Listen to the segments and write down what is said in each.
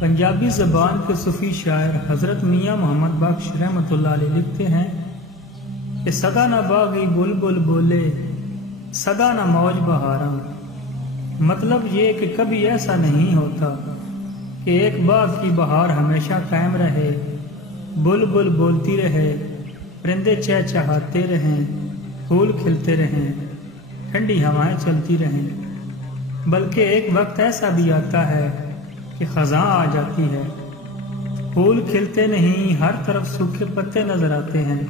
پنجابی زبان کے صوفی شاعر حضرت میاں محمد بخش رحمۃ اللہ علیہ لکھتے ہیں کہ سدا نہ باغی بلبل بولے سدا نہ موج بہاراں۔ مطلب یہ کہ کبھی ایسا نہیں ہوتا کہ ایک باغ کی بہار ہمیشہ قائم رہے، بلبل بولتی رہے، پرندے چہچہاتے رہیں، پھول کھلتے رہیں، ٹھنڈی ہوائیں چلتی رہیں، بلکہ ایک وقت ایسا بھی آتا ہے کہ خزاں آ جاتی ہے، پھول کھلتے نہیں، ہر طرف سوکھے پتے نظر آتے ہیں،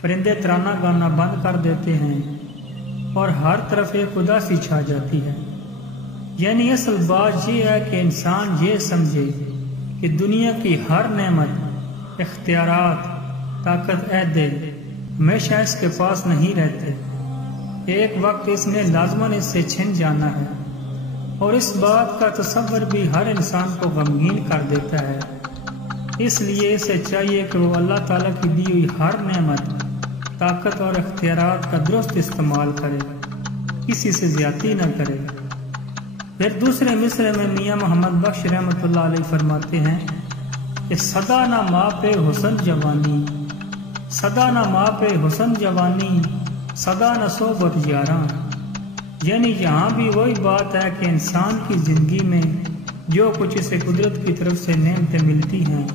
پرندے ترانہ گانا بند کر دیتے ہیں اور ہر طرف ایک اداسی چھا جاتی ہے۔ یعنی اصل بات یہ ہے کہ انسان یہ سمجھے کہ دنیا کی ہر نعمت، اختیارات، طاقت، عہدے ہمیشہ اس کے پاس نہیں رہتے، ایک وقت اس نے لازماً اس سے چھن جانا ہے، اور اس بات کا تصور بھی ہر انسان کو غمگین کر دیتا ہے۔ اس لیے اسے چاہیے کہ وہ اللہ تعالیٰ کی دی ہوئی ہر نعمت، طاقت اور اختیارات کا درست استعمال کرے، کسی سے زیادتی نہ کرے۔ پھر دوسرے مصرے میں میاں محمد بخش رحمۃ اللہ علیہ فرماتے ہیں کہ سدا نہ ماں پہ حسن جوانی، سدا نہ ماں پہ حسن جوانی، سدا نہ صحبت یاراں۔ یعنی یہاں بھی وہی بات ہے کہ انسان کی زندگی میں جو کچھ اسے قدرت کی طرف سے نعمتیں ملتی ہیں،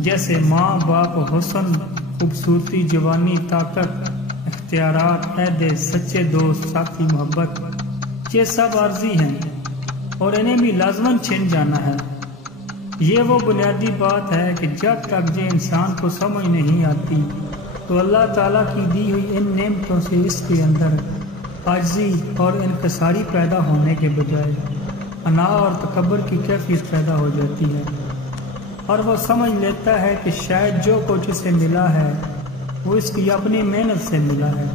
جیسے ماں باپ، حسن، خوبصورتی، جوانی، طاقت، اختیارات، عہدے، سچے دوست، ساتھی، محبت، یہ سب عارضی ہیں اور انہیں بھی لازماً چھن جانا ہے۔ یہ وہ بنیادی بات ہے کہ جب تک یہ انسان کو سمجھ نہیں آتی تو اللہ تعالیٰ کی دی ہوئی ان نعمتوں سے اس کے اندر عاجزی اور انکساری پیدا ہونے کے بجائے انا اور تکبر کی کیفیت پیدا ہو جاتی ہے، اور وہ سمجھ لیتا ہے کہ شاید جو کچھ اسے ملا ہے وہ اس کی اپنی محنت سے ملا ہے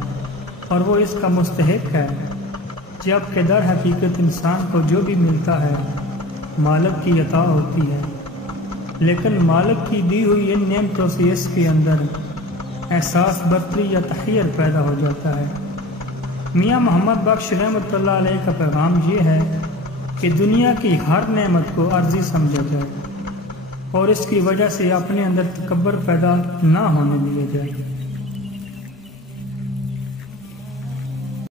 اور وہ اس کا مستحق ہے، جبکہ در حقیقت انسان کو جو بھی ملتا ہے مالک کی عطا ہوتی ہے، لیکن مالک کی دی ہوئی ان نعمتوں سے اس کے اندر احساس برتری یا تحیر پیدا ہو جاتا ہے۔ میاں محمد بخش رحمۃ اللہ علیہ کا پیغام یہ ہے کہ دنیا کی ہر نعمت کو عارضی سمجھا جائے اور اس کی وجہ سے اپنے اندر تکبر پیدا نہ ہونے دیا جائے۔